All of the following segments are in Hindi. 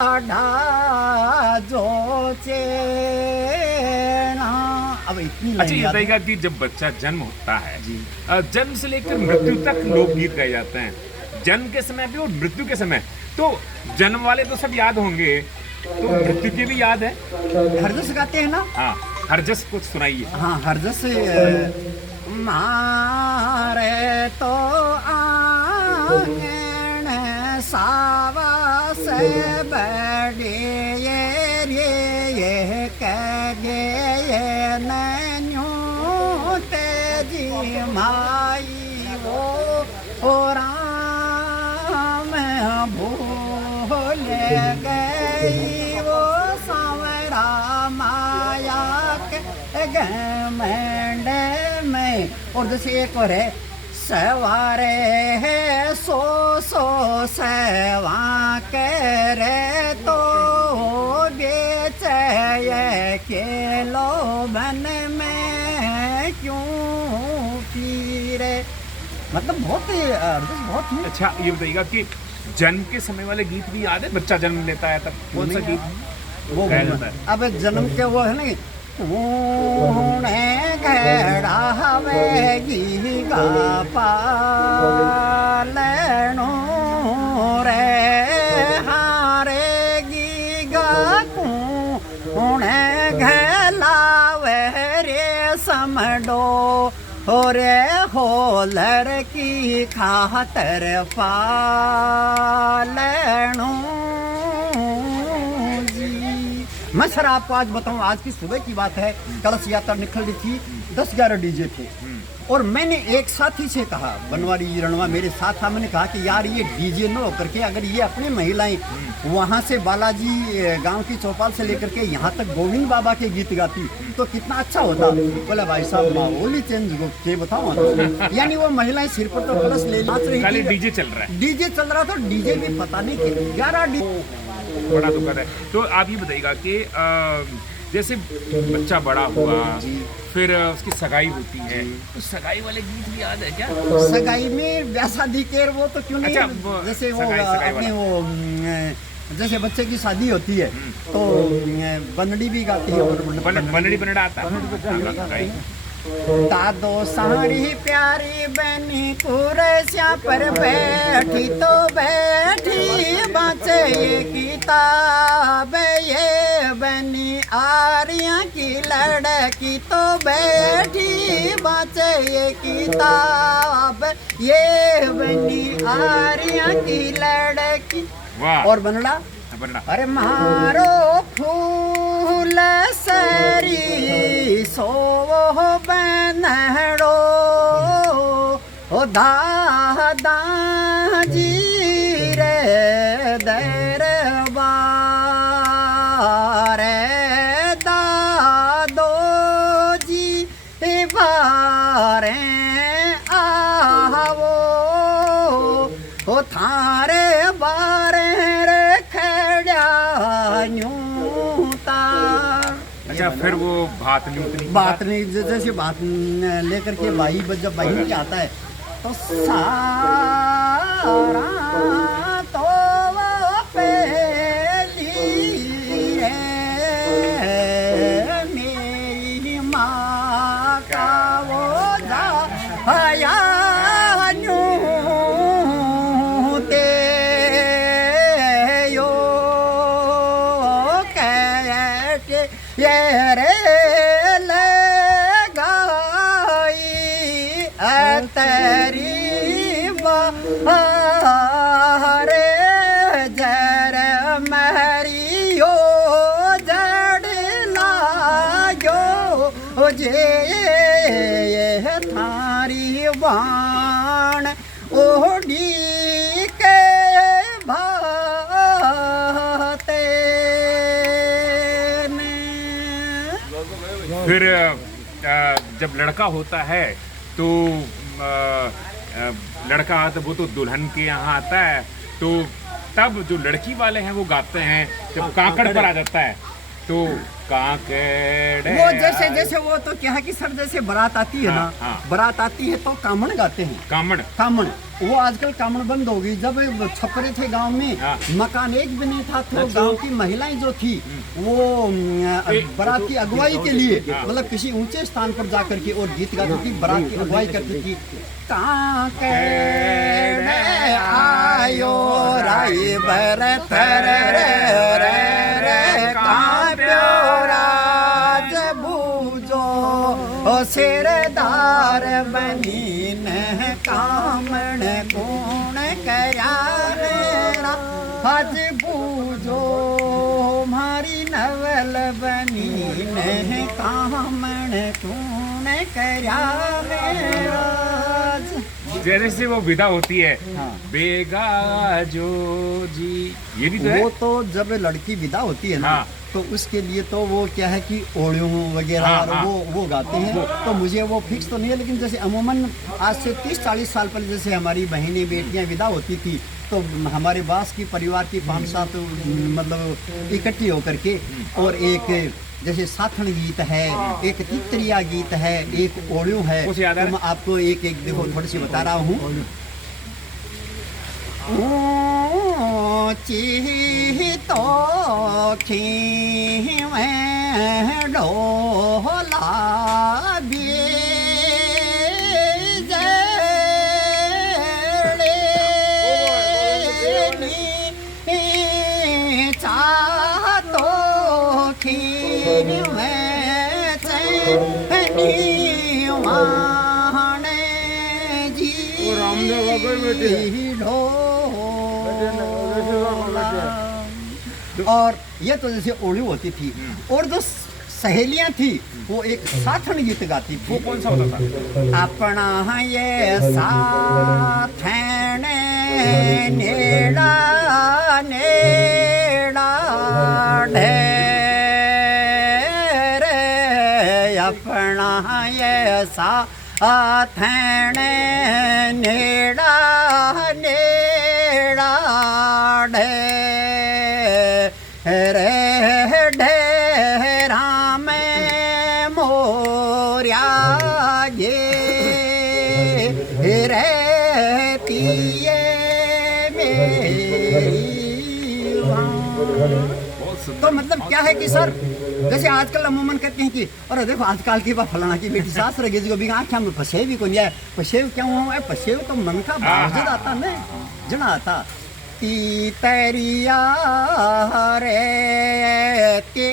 जो चेना। अब इतनी अच्छा, लाइन ये याद है। बताइएगा कि जब बच्चा जन्म होता है, जी। जन्म से लेकर मृत्यु तक लोकगीत गाए जाते हैं, जन्म के समय भी और मृत्यु के समय। तो जन्म वाले तो सब याद होंगे, तो मृत्यु के भी याद है? हरजस गाते हैं ना। हाँ, हरजस कुछ सुनाइए। हाँ, हरजस मारे तो आंगन सावा से बड़ी ये कह गए नैन्यू तेजी माई वो राम भूल गई वो सांवरा माया के घमंड में। और जैसे एक और है, सवारे है सो सेवा करे तो बेच के लो बन में क्यों फिरे। मतलब बहुत बहुत ही। अच्छा, ये बताइएगा कि जन्म के समय वाले गीत भी याद है? बच्चा जन्म लेता है तब कौन सा गीत वो गाया जाता है? अब जन्म के वो है ना, घेड़ा हवेगी गा पालनो रे हारेगी गा कूणे घेलावे रे समडो रे होलर की खातर पालनो। मैं सर आपको आज बताऊं, आज की सुबह की बात है, कलश यात्रा निकल रही थी, 10-11 डीजे थे। और मैंने एक साथी से कहा, बनवारी रणवा मेरे साथ था, मैंने कहा कि यार ये डीजे न होकर के अगर ये अपनी महिलाएं वहाँ से बालाजी गांव की चौपाल से लेकर के यहाँ तक गोविंद बाबा के गीत गाती तो कितना अच्छा होता। बोला भाई साहब माहौल चेंज के बताओ। यानी वो महिलाएं सिर पर तो कलश ले नाच रही खाली थी, डीजे चल रहा है। डीजे चल रहा था, डीजे भी पता नहीं कि 11 बड़ा दुखद है। तो आप ये बताइएगा कि जैसे बच्चा बड़ा हुआ, फिर उसकी सगाई होती है, तो सगाई वाले गीत भी याद है क्या? सगाई में वैसा दिखेर वो तो क्यों नहीं। अच्छा, जैसे वो सगाई अपने वाला। वो जैसे बच्चे की शादी होती है तो बनड़ी भी गाती है। और बनड़ी बनड़ा आता है। दादो सारी प्यारी बनी कुरसिया पर बैठी तो बैठी बाँचे ये किताब ये बनी आर्या की लड़की तो बैठी बाँचे ये किताब ये बनी आर्या की लड़की। वाह। और बनड़ा, अरे मारो फूल सरी सो बनड़ो ओ दादा जी रे दरबार दादो जी बारे आवो ओ थारे बारे अच्छा, फिर वो भात नहीं जैसे बात लेकर के भाई जब भाई के आता है तो सारा तो वो पहली है मेरी माँ का वो जाया ये रे लगाई तेरी बारे जर मरियो जड़ लायो जे थारी बाण ओढ़ी के भाते। फिर जब लड़का होता है तो लड़का आता वो तो दुल्हन के यहाँ आता है, तो तब जो लड़की वाले हैं वो गाते हैं जब काकड़ पर आ जाता है तो काकड़े वो जैसे जैसे वो तो क्या है कि सर जैसे बारात आती है ना, हाँ। बारात आती है तो कामण गाते हैं। कामड़ कामण, वो आजकल कामण बंद हो गई। जब छपरे थे गांव में, हाँ। मकान एक भी नहीं था, तो गांव की महिलाएं जो थी वो बारात की अगुवाई के लिए हाँ। मतलब किसी ऊंचे स्थान पर जाकर के और गीत गाती थी, बारात की अगुवाई करती थी। काकड़े आयो राई बरत रे कांप्यो राज बूझो ओ सिरदार बनी न कामण गुण करया मेरा हज बूझो मारी नवल बनी न कामण गुण करया मेरा। जैसे से वो विदा होती है, हाँ। बेगा जो जी, ये भी तो है। वो तो जब लड़की विदा होती है ना, हाँ। तो उसके लिए तो वो क्या है कि ओढ़ियों वगैरह हाँ, और हाँ। वो गाते हैं। तो मुझे वो फिक्स तो नहीं है, लेकिन जैसे अमूमन आज से 30-40 साल पहले जैसे हमारी बहनें बेटियां विदा होती थी, तो हमारे बास की परिवार की 5-7 मतलब इकट्ठी होकर के, और एक जैसे साथन गीत है, एक तितरिया गीत है, एक ओढ़ियों है। कुछ याद आ तो रहा मैं आपको एक एक देखो थोड़ी सी बता रहा हूँ। ची तो खी में डोला चाह तो खी में चैनी माने जी और ये तो जैसे ओढ़ी होती थी, और जो सहेलियां थी वो एक साथन गीत गाती थी। वो कौन सा होता था? अपना ये साथन नेड़ा नेड़ा ढेरे, अपना ये साथन नेड़ा नेड़ा ढेरे ढेरा में मोरिया ये रहती है मेरी। बहुत सुंदर। तो मतलब क्या है कि सर जैसे आजकल अमूमन कहते हैं कि अरे देखो आजकल की बात फलाना की बेटी सास रह गई भी आँख में पसेव भी को नहीं आया, पसेव क्या हुआ है, पसेव तो मन का बावजूद आता न जना आता। ती तरिया रे ते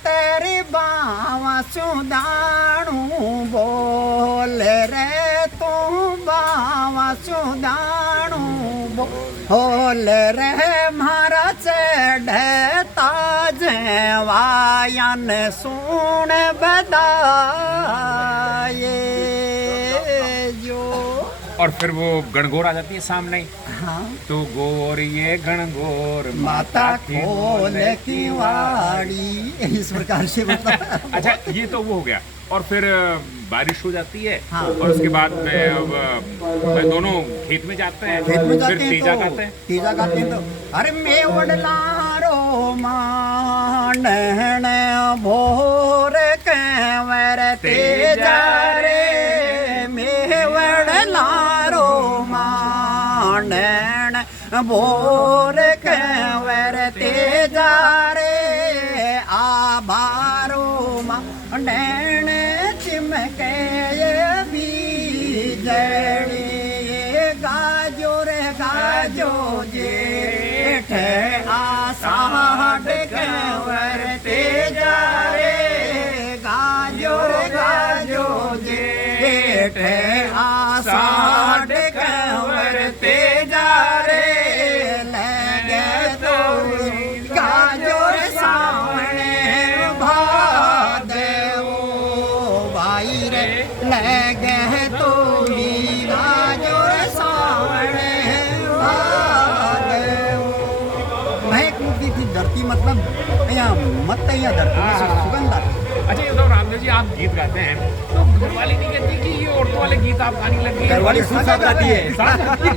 तेरे बावा सुदाणू बोल रे तू बावा सुदाणू बोल रे मारा चढ़ता वायन सुन बदाए जो। और फिर वो गणगौर आ जाती है सामने, हाँ। तो गोर ये गणगौर माता खोल की वाड़ी, इस प्रकार से मतलब। अच्छा, ये तो वो हो गया। और फिर बारिश हो जाती है, हाँ। और उसके बाद में दोनों खेत में जाते हैं, खेत में जाते फिर हैं तीजा तो गाते हैं। तीजा गाते हैं तो अरे मैं वडलारो मान भोर कंवर तेजा रे, मैं वडलारो मान भोर कंवर तेजा रे, आभारो मान चिमके बीजड़ी गाजो रे गाजो जेठ आषाढ़ कंवर तेजा रे, गाजो रे गाजो जेठ आषाढ़ कंवर तेजा रे, लगे तो गाजो रे सामने भादो भाई रे, लगे तो गाजो रे सामने भादो। महक मुक्ति थी धरती, मतलब यहाँ मत यहाँ धरती में सुगंध आती। अच्छा ये बताओ रामदेव जी, आप गीत गाते हैं तो घरवाली नहीं कहती कि ये औरतों वाले गीत आप गाने लग गए? घरवाली खुद साथ गाती है।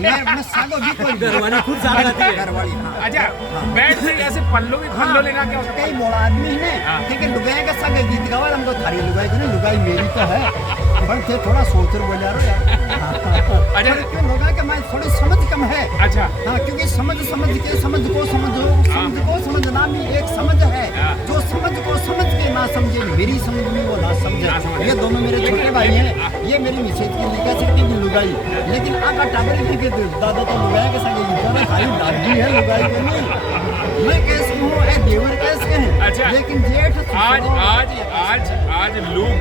मैं सागो गीत कोई घरवाली खुद साथ गाती है। घरवाली, हाँ। अच्छा बैठ से ऐसे पल्लो भी पल्लो लेना क्या होता है? कई बोला आदमी है हाँ। ठीक है, लुगाई का संग गीत गावा, हमको थारी लुगाई को नहीं, लुगाई मेरी तो है, पर थे थोड़ा सोच बोल जा रहे यार। अच्छा। क्यों लुगाई का मैं थोड़ी समझ कम है। अच्छा हाँ, क्योंकि समझ के समझ को समझो, समझ को समझना भी एक समझ है। हाँ। जो समझ को समझ के ना समझे, मेरी समझ में वो ना समझे। ना समझे। ये दोनों मेरे छोटे भाई हैं, ये मेरी मिसेज की लिखा सकती की लुगाई, लेकिन आका टाबर की के दादा तो लुगाई के संग गीत गावा, खाली दादी है लुगाई के नहीं। मैं कैसे हूँ, ए देवर कैसे हैं, अच्छा। लेकिन जेठ आज आज आज आज लोग